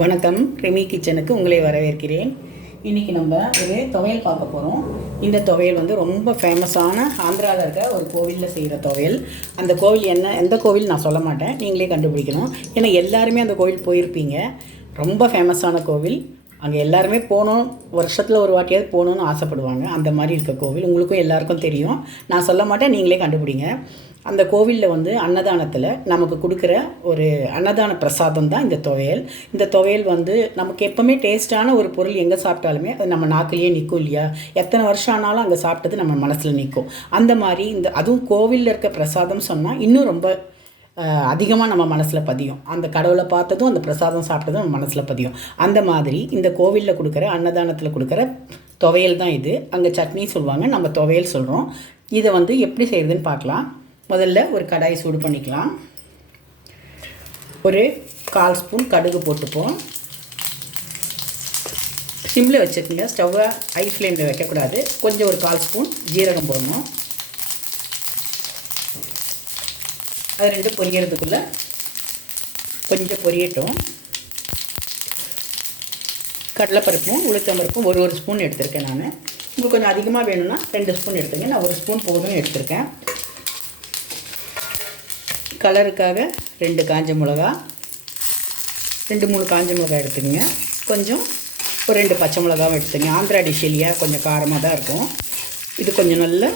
வணக்கம், ரெமி கிச்சனுக்கு உங்களை வரவேற்கிறேன். இன்றைக்கி நம்ம ஒரு துவையல் பார்க்க போகிறோம். இந்த துவையல் வந்து ரொம்ப ஃபேமஸான ஆந்திராவில் இருக்க ஒரு கோவிலில் செய்கிற துவையல். அந்த கோவில் எந்த கோவில் நான் சொல்ல மாட்டேன், நீங்களே கண்டுபிடிக்கணும். ஏன்னா எல்லாருமே அந்த கோவில் போயிருப்பீங்க. ரொம்ப ஃபேமஸான கோவில். அங்கே எல்லாருமே போகணும், வருஷத்தில் ஒரு வாட்டியாவது போகணுன்னு ஆசைப்படுவாங்க. அந்த மாதிரி இருக்க கோவில் உங்களுக்கும் எல்லாருக்கும் தெரியும். நான் சொல்ல மாட்டேன், நீங்களே கண்டுபிடிங்க. அந்த கோவிலில் வந்து அன்னதானத்தில் நமக்கு கொடுக்குற ஒரு அன்னதான பிரசாதம் தான் இந்த துவையல். இந்த துவையல் வந்து நமக்கு எப்போவுமே டேஸ்ட்டான ஒரு பொருள் எங்கே சாப்பிட்டாலுமே அது நம்ம நாக்கிலேயே நிற்கும் இல்லையா? எத்தனை வருஷம் ஆனாலும் அங்கே சாப்பிட்டது நம்ம மனசில் நிற்கும். அந்த மாதிரி அதுவும் கோவிலில் இருக்க பிரசாதம் சொன்னால் இன்னும் ரொம்ப அதிகமாக நம்ம மனசில் பதியும். அந்த கடவுளை பார்த்ததும் அந்த பிரசாதம் சாப்பிட்டதும் நம்ம மனசில் பதியும். அந்த மாதிரி இந்த கோவிலில் கொடுக்குற அன்னதானத்தில் கொடுக்குற துவையல் தான் இது. அங்கே சட்னி சொல்லுவாங்க, நம்ம துவையல் சொல்கிறோம். இதை வந்து எப்படி செய்கிறதுன்னு பார்க்கலாம். முதல்ல ஒரு கடாயை சூடு பண்ணிக்கலாம். ஒரு 1/4 ஸ்பூன் கடுகு போட்டுப்போம். சிம்மில் வச்சுக்கோங்க, ஸ்டவ்வை ஹை ஃப்ளேமில் வைக்கக்கூடாது. கொஞ்சம் ஒரு 1/4 ஸ்பூன் ஜீரகம் போடணும். அது ரெண்டு பொரியறதுக்குள்ளே கொஞ்சம் பொரியட்டும். கடலைப்பருப்பும் உளுத்தம்பருப்பும் ஒரு ஸ்பூன் எடுத்திருக்கேன் நான். உங்களுக்கு கொஞ்சம் அதிகமாக வேணும்னா 2 ஸ்பூன் எடுத்துங்க. நான் 1 ஸ்பூன் போதும் எடுத்திருக்கேன். கலருக்காக 2 காஞ்ச மிளகா, 2-3 காஞ்ச மிளகா எடுத்துக்கங்க. கொஞ்சம் ஒரு 2 பச்சை மிளகாவும் எடுத்துங்க. ஆந்திரா டிஷ் இல்லையா, கொஞ்சம் காரமாக தான் இருக்கும். இது கொஞ்சம் நல்லா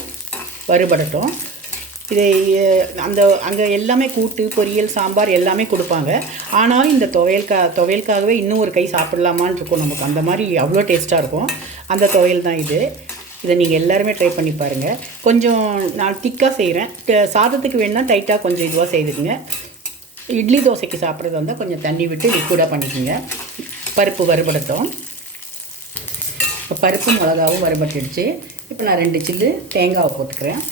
வறுபடட்டும். இதை அங்கே எல்லாமே கூட்டு, பொரியல், சாம்பார் எல்லாமே கொடுப்பாங்க. ஆனாலும் இந்த துவையலுக்காகவே இன்னும் ஒரு கை சாப்பிட்லாமான்னு இருக்கும் நமக்கு. அந்த மாதிரி அவ்வளோ டேஸ்ட்டாக இருக்கும். அந்த துவையல் தான் இது. இதை நீங்கள் எல்லாருமே ட்ரை பண்ணி பாருங்கள். கொஞ்சம் நான் திக்காக செய்கிறேன். சாதத்துக்கு வேணுன்னா டைட்டாக கொஞ்சம் இதுவாக செய்துக்குங்க. இட்லி தோசைக்கு சாப்பிட்றது வந்தால் கொஞ்சம் தண்ணி விட்டு லிக்விடாக பண்ணிக்கோங்க. பருப்பு வறுபடட்டும். இப்போ பருப்பு மிளகாவும் வறுபட்டுடுச்சு. இப்போ நான் 2 சில்லு தேங்காவை போட்டுக்கிறேன்.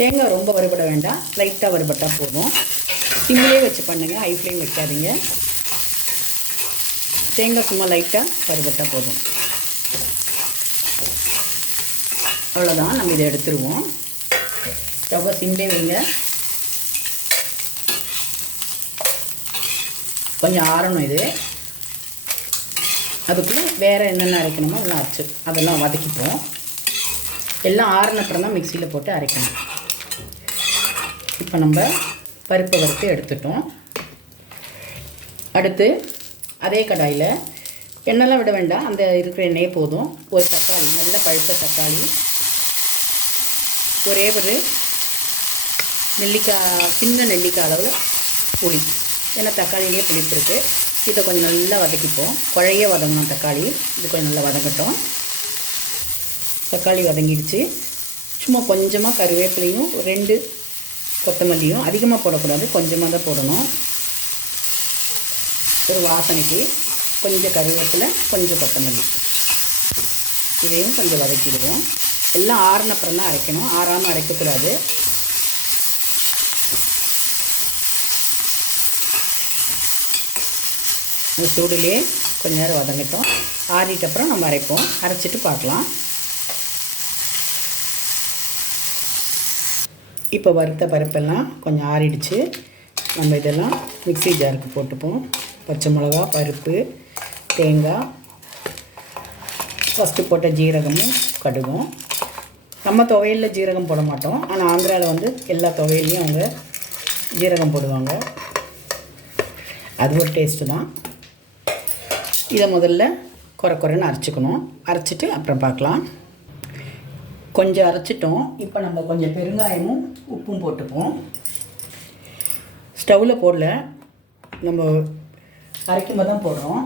தேங்காய் ரொம்ப வறுபட வேண்டாம், லைட்டாக வறுபட்டால் போதும். சிம்மிலே வச்சு பண்ணுங்கள், ஹை ஃப்ளேம் வைக்காதீங்க. தேங்காய் சும்மா லைட்டாக வறுபட்டால் போதும். அவ்வளோதான், நம்ம இதை எடுத்துருவோம். ஸ்டவ்வை சிம்லே வைங்க. கொஞ்சம் ஆறணும் இது. அதுக்குள்ளே வேறு என்னென்ன அரைக்கணுமோ அதெல்லாம் வதக்கிப்போம். எல்லாம் ஆறினப்புறம் தான் மிக்சியில் போட்டு அரைக்கணும். இப்போ நம்ம பருப்பை வறுத்து எடுத்துட்டோம். அடுத்து அதே கடாயில் எண்ணெய்லாம் விட வேண்டாம், அந்த இருக்கிற எண்ணெயே போதும். ஒரு தக்காளி, நல்ல பழுத்த தக்காளி, ஒரே ஒரு நெல்லிக்காய், சின்ன நெல்லிக்காய் அளவில் புளி. ஏன்னா தக்காளியிலே புளிப்பு இருக்குது. இதை கொஞ்சம் நல்லா வதக்கிப்போம். குழைய வதங்கணும் தக்காளி. இது கொஞ்சம் நல்லா வதங்கட்டும். தக்காளி வதங்கிடுச்சு. சும்மா கொஞ்சமாக கருவேப்பிலையும் 2 கொத்தமல்லியும், அதிகமாக போடக்கூடாது, கொஞ்சமாக தான் போடணும். ஒரு வாசனைக்கு கொஞ்சம் கருவேப்பிலை, கொஞ்சம் கொத்தமல்லி. இதையும் கொஞ்சம் வதக்கிடுவோம். எல்லாம் ஆறினப்புறம் தான் அரைக்கணும், ஆறாமல் அரைக்கக்கூடாது. இந்த சூடுலேயே கொஞ்சம் நேரம் வதங்கட்டும். ஆறிட்டப்புறம் நம்ம அரைப்போம். அரைச்சிட்டு பார்க்கலாம். இப்போ வறுத்த பருப்பெல்லாம் கொஞ்சம் ஆறிடுச்சு. நம்ம இதெல்லாம் மிக்ஸி ஜாருக்கு போட்டுப்போம். பச்சை மிளகா, பருப்பு, தேங்காய், ஃபஸ்ட்டு போட்ட ஜீரகமும் கடுகும். நம்ம துவையலில் ஜீரகம் போட மாட்டோம், ஆனால் ஆந்திராவில் வந்து எல்லா துவையல்லையும் அவங்க ஜீரகம் போடுவாங்க. அது ஒரு டேஸ்ட்டு தான். இதை முதல்ல குறைன்னு அரைச்சிக்கணும். அரைச்சிட்டு அப்புறம் பார்க்கலாம். கொஞ்சம் அரைச்சிட்டோம். இப்போ நம்ம கொஞ்சம் பெருங்காயமும் உப்பும் போட்டுப்போம். ஸ்டவ்வில் போடல, நம்ம அரைக்கும்போது தான் போடுறோம்.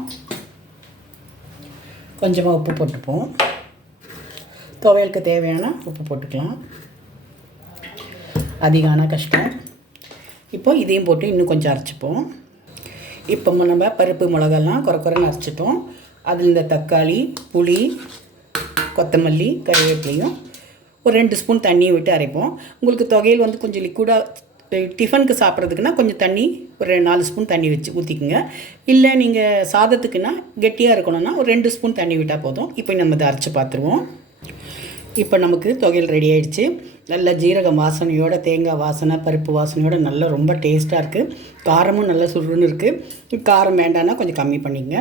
கொஞ்சமாக உப்பு போட்டுப்போம். துவையலுக்கு தேவையான உப்பு போட்டுக்கலாம். அதிகமான கஷ்டம். இப்போ இதையும் போட்டு இன்னும் கொஞ்சம் அரைச்சிப்போம். இப்போ நம்ம பருப்பு மிளகாலாம் குறைன்னு அரைச்சிட்டோம். அதில் இந்த தக்காளி, புளி, கொத்தமல்லி, கருவேப்பிலையும் ஒரு 2 ஸ்பூன் தண்ணியை விட்டு அரைப்போம். உங்களுக்கு துவையல் வந்து கொஞ்சம் லிக்விடாக டிஃபனுக்கு சாப்பிட்றதுக்குன்னா கொஞ்சம் தண்ணி, ஒரு 4 ஸ்பூன் தண்ணி வச்சு ஊற்றிக்குங்க. இல்லை நீங்கள் சாதத்துக்குன்னா கெட்டியாக இருக்கணும்னா ஒரு 2 ஸ்பூன் தண்ணி விட்டால் போதும். இப்போ நம்ம இதை அரைச்சி பார்த்துருவோம். இப்போ நமக்கு துவையல் ரெடி ஆகிடுச்சு. நல்ல ஜீரக வாசனையோட, தேங்காய் வாசனை, பருப்பு வாசனையோட நல்லா ரொம்ப டேஸ்ட்டாக இருக்குது. காரமும் நல்லா சுருன்னு இருக்குது. காரம் வேண்டான்னா கொஞ்சம் கம்மி பண்ணிக்கங்க.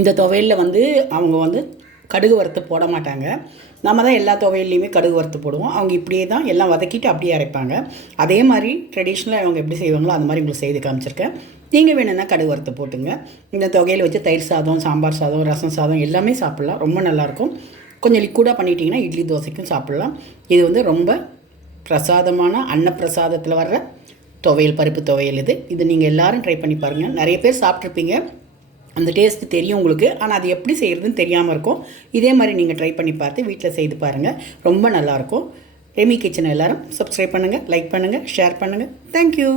இந்த துவையலில் வந்து அவங்க வந்து கடுகு வறுத்து போட மாட்டாங்க. நம்ம தான் எல்லா துவையல்லையுமே கடுகு வறுத்து போடுவோம். அவங்க இப்படியே தான் எல்லாம் வதக்கிட்டு அப்படியே அரைப்பாங்க. அதே மாதிரி ட்ரெடிஷ்னலாக அவங்க எப்படி செய்வாங்களோ அது மாதிரி உங்களுக்கு செய்து காமிச்சிருக்கேன். நீங்கள் வேணும்னா கடுகு வறுத்து போட்டுங்க. இந்த துவையல் வச்சு தயிர் சாதம், சாம்பார் சாதம், ரசம் சாதம் எல்லாமே சாப்பிட்லாம். ரொம்ப நல்லாயிருக்கும். கொஞ்சம் லிக்விடாக பண்ணிட்டீங்கன்னா இட்லி தோசைக்கும் சாப்பிட்லாம். இது வந்து ரொம்ப பிரசாதமான அன்னப்பிரசாதத்தில் வர்ற துவையல், பருப்பு துவையல் இது நீங்கள் எல்லோரும் ட்ரை பண்ணி பாருங்கள். நிறைய பேர் சாப்பிட்ருப்பீங்க, அந்த டேஸ்ட்டு தெரியும் உங்களுக்கு. ஆனால் அது எப்படி செய்கிறதுன்னு தெரியாமல் இருக்கும். இதே மாதிரி நீங்கள் ட்ரை பண்ணி பார்த்து வீட்டில் செய்து பாருங்கள். ரொம்ப நல்லாயிருக்கும். ரெமி கிச்சனை எல்லோரும் சப்ஸ்கிரைப் பண்ணுங்கள், லைக் பண்ணுங்கள், ஷேர் பண்ணுங்கள். தேங்க்யூ.